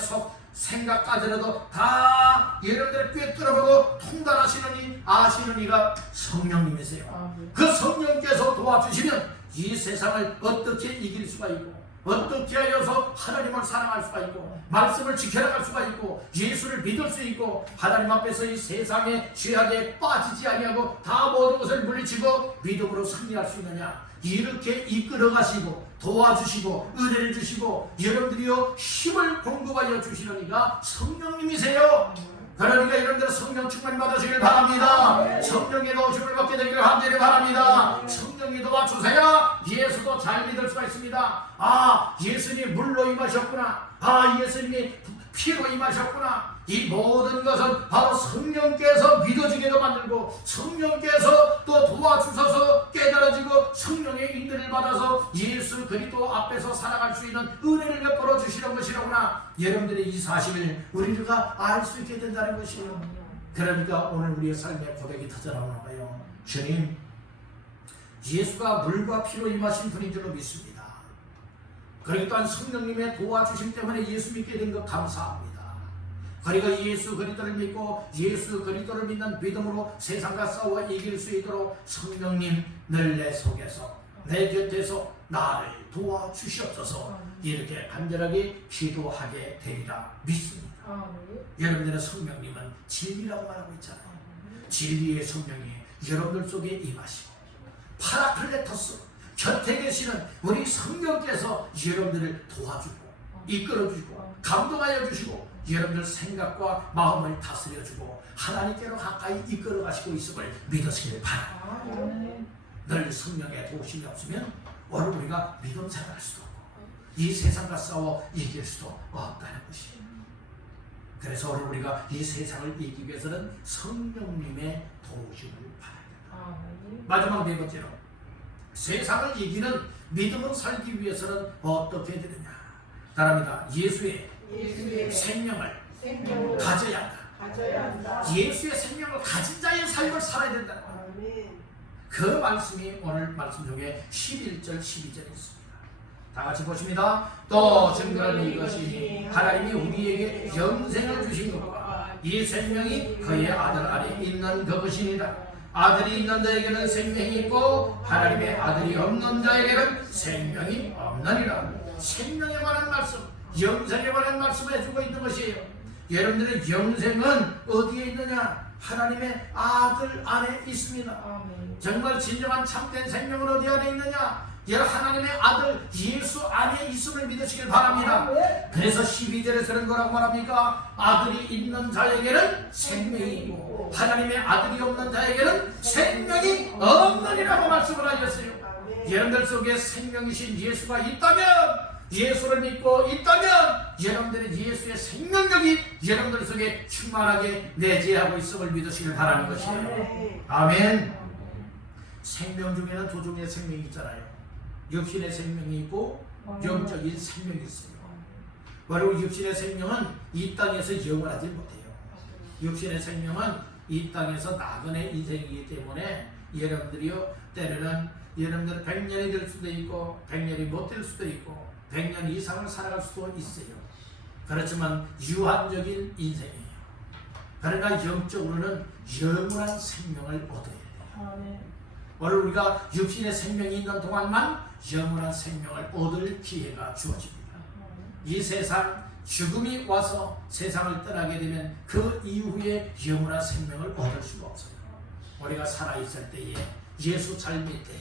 생각까지라도 다 여러분들의 꿰뚫어보고 통달하시는 아시는 이가 성령님이세요. 그 성령께서 도와주시면 이 세상을 어떻게 이길 수가 있고, 어떻게 하여서 하나님을 사랑할 수가 있고, 말씀을 지켜나갈 수가 있고, 예수를 믿을 수 있고, 하나님 앞에서 이 세상의 죄악에 빠지지 아니하고 다 모든 것을 물리치고 믿음으로 승리할 수 있느냐? 이렇게 이끌어 가시고 도와주시고 은혜를 주시고 여러분들이요 힘을 공급하여 주시는 이가 성령님이세요. 그러니까 여러분들 성령 충만 받으시길 바랍니다. 성령의 도우심을 받게 되기를 간절히 바랍니다. 성령이 도와주세요. 예수도 잘 믿을 수가 있습니다. 아, 예수님이 물로 임하셨구나. 아, 예수님이 피로 임하셨구나. 이 모든 것은 바로 성령께서 믿어지게도 만들고, 성령께서 또 도와주셔서 깨달아지고 성령의 인도를 받아서 예수 그리스도 앞에서 살아갈 수 있는 은혜를 베풀어 주시는 것이라구나. 여러분들이 이 사실을 우리가 알 수 있게 된다는 것이에요. 그러니까 오늘 우리의 삶의 고백이 터져나오는 거예요. 주님, 예수가 물과 피로 임하신 분인 줄로 믿습니다. 그리고 또한 성령님의 도와주심 때문에 예수 믿게 된 것 감사합니다. 그리고 예수 그리스도를 믿고 예수 그리스도를 믿는 믿음으로 세상과 싸워 이길 수 있도록 성령님 늘 내 속에서 내 곁에서 나를 도와주시옵소서. 이렇게 간절하게 기도하게 되리라 믿습니다. 여러분들의 성령님은 진리라고 말하고 있잖아요. 진리의 성령이 여러분들 속에 임하시고 파라클레토스 곁에 계시는 우리 성령께서 여러분들을 도와주고 이끌어주고 감동하여 주시고 여러분들 생각과 마음을 다스려주고 하나님께로 가까이 이끌어 가시고 있음을 믿으시길 바랍니다. 늘 성령의 도우심이 없으면 오늘 우리가 믿음 생활할 수도 없고 이 세상과 싸워 이길 수도 없다는 것이에요. 그래서 오늘 우리가 이 세상을 이기기 위해서는 성령님의 도우심을 바라야 된다. 마지막 네 번째로, 세상을 이기는 믿음으로 살기 위해서는 어떻게 되느냐? 따라합니다. 예수의 생명을 가져야 한다. 예수의 생명을 가진 자의 삶을 살아야 된다. 그 말씀이 오늘 말씀 중에 11절 12절에 있습니다. 다 같이 보십니다. 또 증거는 이것이니 하나님이 우리에게 영생을 주신 것과 이 생명이 그의 아들 안에 있는 그것이니라. 아들이 있는 자에게는 생명이 있고 하나님의 아들이 없는 자에게는 생명이 없느니라. 생명에 관한 말씀, 영생에 관한 말씀을 해주고 있는 것이에요. 여러분들의 영생은 어디에 있느냐? 하나님의 아들 안에 있습니다. 정말 진정한 참된 생명은 어디 안에 있느냐? 하나님의 아들 예수 안에 있음을 믿으시길 바랍니다. 그래서 12절에서는 뭐라고 말합니까? 아들이 있는 자에게는 생명이 있고 하나님의 아들이 없는 자에게는 생명이 없느니라고 말씀을 하셨어요. 여러분들 속에 생명이신 예수가 있다면, 예수를 믿고 있다면 여러분들의 예수의 생명력이 여러분들 속에 충만하게 내재하고 있음을 믿으시길 바라는 것이에요. 아멘. 생명 중에는 두 종류의 생명이 있잖아요. 육신의 생명이 있고 영적인 생명이 있어요. 바로 육신의 생명은 이 땅에서 영원하지 못해요. 육신의 생명은 이 땅에서 나그네 인생이기 때문에 여러분들이요, 때로는 여러분들 100년이 될 수도 있고 100년이 못 될 수도 있고 100년 이상을 살아갈 수도 있어요. 그렇지만 유한적인 인생이에요. 그러나 영적으로는 영원한 생명을 얻어야 돼요. 오늘 우리가 육신의 생명이 있는 동안만 영원한 생명을 얻을 기회가 주어집니다. 이 세상 죽음이 와서 세상을 떠나게 되면 그 이후에 영원한 생명을 얻을 수가 없어요. 우리가 살아있을 때에 예수 잘 믿되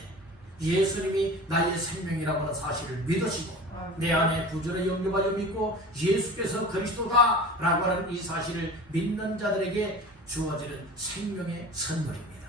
예수님이 나의 생명이라고 하는 사실을 믿으시고 내 안에 구주를 영접하여 믿고 예수께서 그리스도다 라고 하는 이 사실을 믿는 자들에게 주어지는 생명의 선물입니다.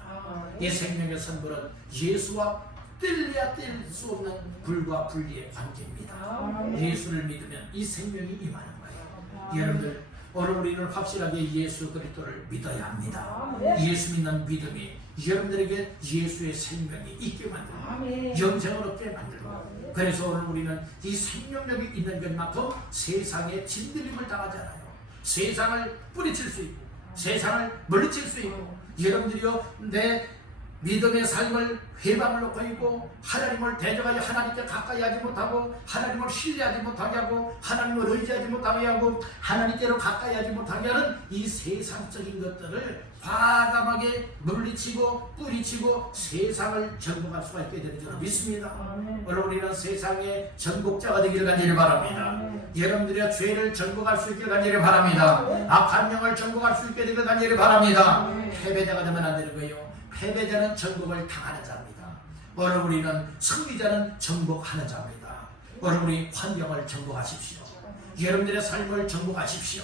이 생명의 선물은 예수와 뗄래야 뗄 수 없는 불과 분리의 관계입니다. 예수를 믿으면 이 생명이 임하는 거예요. 여러분들 오늘 우리는 확실하게 예수 그리스도를 믿어야 합니다. 예수 믿는 믿음이 여러분들에게 예수의 생명이 있게 만들고 영생을 얻게 만들고, 그래서 오늘 우리는 이 생명력이 있는 것만큼 세상에 진들림을 당하지 않아요. 세상을 뿌리칠 수 있고 세상을 물리칠 수 있고, 여러분들이요 내 믿음의 삶을 회방을 놓고 있고 하나님을 대적하여 하나님께 가까이 하지 못하고 하나님을 신뢰하지 못하게 하고 하나님을 의지하지 못하게 하고 하나님께로 가까이 하지 못하게 하는 이 세상적인 것들을 과감하게 물리치고 뿌리치고 세상을 정복할 수가 있게 되는 줄 믿습니다. 오늘 우리는 세상의 정복자가 되기를 간절히 바랍니다. 여러분들의 죄를 정복할 수 있기를 간절히 바랍니다. 악한 영을 정복할 수 있게 되기를 간절히 바랍니다. 패배자가 되면 안 되는 거예요. 패배자는 정복을 당하는 자입니다. 오늘 우리는 승리자는 정복하는 자입니다. 오늘 우리 환경을 정복하십시오. 여러분들의 삶을 정복하십시오.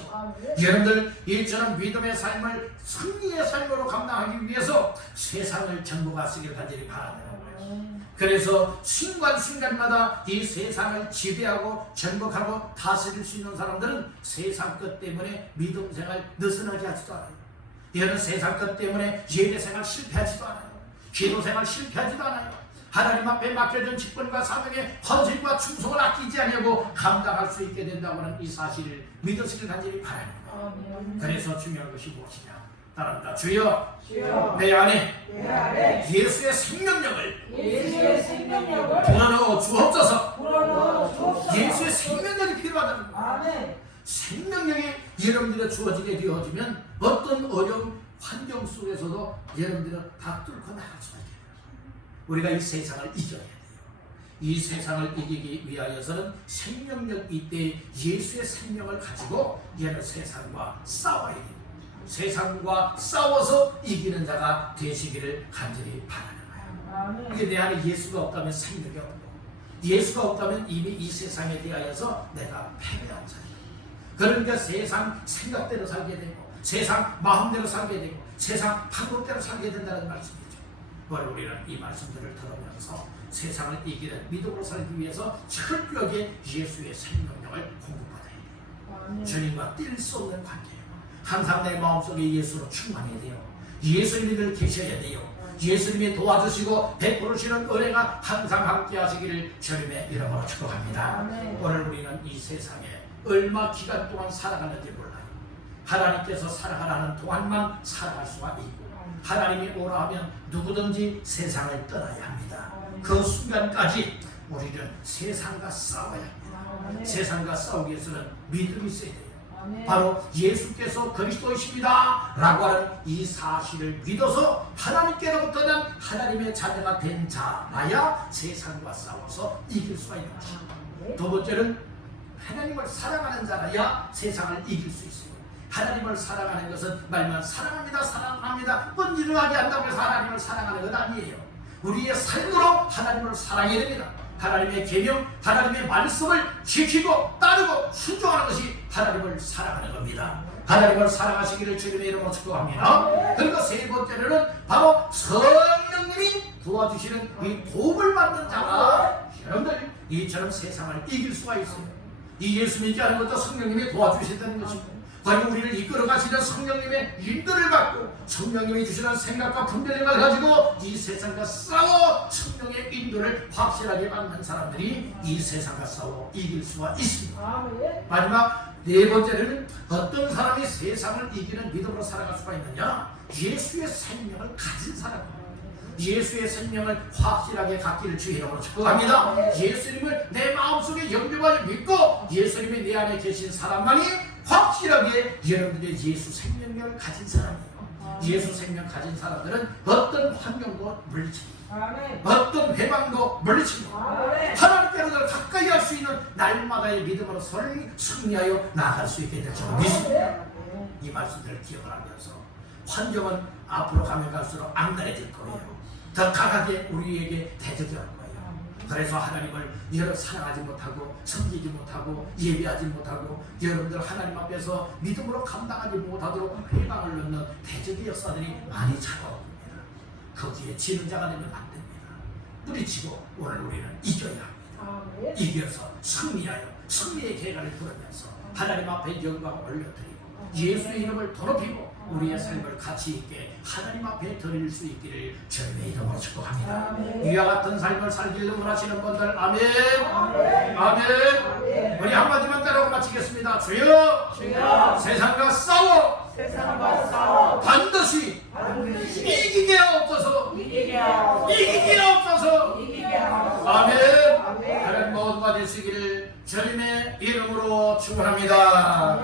여러분들 이처럼 믿음의 삶을 승리의 삶으로 감당하기 위해서 세상을 정복하시길 간절히 바라는 거예요. 그래서 순간순간마다 이 세상을 지배하고 정복하고 다스릴 수 있는 사람들은 세상 것 때문에 믿음 생활 느슨하게 하지도 않아요. 이런 세상 것 때문에 예배 생활 실패하지도 않아요. 기도 생활 실패하지도 않아요. 하나님 앞에 맡겨진 직분과 사명의 헌신과 충성을 아끼지 않으려고 감당할 수 있게 된다고 하는 이 사실을 믿으시길 간절히 바랍니다. 그래서 중요한 것이 무엇이냐? 따라합니다. 주여, 내 안에 예수의 생명력을 불어넣어 주옵소서. 예수의 생명력이 필요하다는 거예요. 생명력이 여러분들의 주어지게 되어지면 어떤 어려운 환경 속에서도 여러분들은 다 뚫고 나갈 수가 있어요. 우리가 이 세상을 이겨야 돼요. 이 세상을 이기기 위하여서는 생명력 이때 예수의 생명을 가지고 얘는 세상과 싸워야 돼요. 세상과 싸워서 이기는 자가 되시기를 간절히 바라는 거예요. 이게 내 안에 예수가 없다면 생명이 없고 예수가 없다면 이미 이 세상에 대하여서 내가 패배한 자예요. 그러니까 세상 생각대로 살게 되고 세상 마음대로 살게 되고 세상 방법대로 살게 된다는 말씀이죠. 오늘 우리는 이 말씀들을 들으면서 세상을 이기는 믿음으로 살기 위해서 철저하게 예수의 생명력을 공급받아야 돼요. 주님과 뗄 수 없는 관계예요. 항상 내 마음속에 예수로 충만해야 돼요. 예수님이 늘 계셔야 돼요. 예수님이 도와주시고 베풀으시는 은혜가 항상 함께 하시기를 주님의 이름으로 축복합니다. 오늘 우리는 이 세상에 얼마 기간 동안 살아가는지 몰라요. 하나님께서 살아가라는 동안만 살아갈 수가 있고 하나님이 오라 하면 누구든지 세상을 떠나야 합니다. 그 순간까지 우리는 세상과 싸워야 합니다. 세상과 싸우기 위해서는 믿음이 있어야 돼요. 바로 예수께서 그리스도이십니다 라고 하는 이 사실을 믿어서 하나님께로부터 난 하나님의 자녀가 된 자라야 세상과 싸워서 이길 수가 있는 것입니다. 두 번째는 하나님을 사랑하는 자라야 세상을 이길 수 있어요. 하나님을 사랑하는 것은 말만 사랑합니다 사랑합니다 뻔일하게 한다고 해서 하나님을 사랑하는 것 아니에요. 우리의 삶으로 하나님을 사랑해야 됩니다. 하나님의 계명, 하나님의 말씀을 지키고 따르고 순종하는 것이 하나님을 사랑하는 겁니다. 하나님을 사랑하시기를 주님의 이름으로 축복합니다. 그리고 세 번째로는 바로 성령님이 도와주시는 이 도움을 받는 자가 여러분들 이처럼 세상을 이길 수가 있어요. 이 예수 믿지 않은 것도 성령님이 도와주신다는 것입니다. 바로 우리를 이끌어 가시는 성령님의 인도를 받고 성령님이 주시는 생각과 분별력을 가지고 이 세상과 싸워 성령의 인도를 확실하게 받는 사람들이 이 세상과 싸워 이길 수가 있습니다. 마지막 네 번째는 어떤 사람이 세상을 이기는 믿음으로 살아갈 수가 있느냐? 예수의 생명을 가진 사람입니다. 예수의 생명을 확실하게 갖기를 주의 이름으로 축복합니다. 예수님을 내 마음속에 영접하여 믿고 예수님이 내 안에 계신 사람만이 확실하게 여러분들의 예수 생명력을 가진 사람이에요. 예수 생명 가진 사람들은 어떤 환경도 물리치고 아멘. 어떤 회방도 물리치고 아멘. 하나님께로 가까이 할 수 있는 날마다의 믿음으로 승리하여 나아갈 수 있게 될 줄 믿습니다. 이 말씀들을 기억을 하면서 환경은 앞으로 가면 갈수록 악랄해질 거예요. 더 강하게 우리에게 대적이 올 거예요. 그래서 하나님을 여러분 사랑하지 못하고 섬기지 못하고 예배하지 못하고 여러분들 하나님 앞에서 믿음으로 감당하지 못하도록 회방을 넣는 대적의 역사들이 많이 찾아옵니다. 거기에 지는 자가 되면 안 됩니다. 뿌리치고 오늘 우리는 이겨야 합니다. 이겨서 승리하여 승리의 계가를 부르면서 하나님 앞에 영광을 올려드리고 예수의 이름을 더럽히고 우리의 삶을 가치 있게 하나님 앞에 드릴 수 있기를 주님의 이름으로 축복합니다. 이와 같은 삶을 살기를 원하시는 분들 아멘. 아멘. 우리 한마디만 따라고 마치겠습니다. 주여, 세상과 싸워 반드시 이기게 없어서 아멘. 하나님 모두가 되시기를 주님의 이름으로 축원합니다.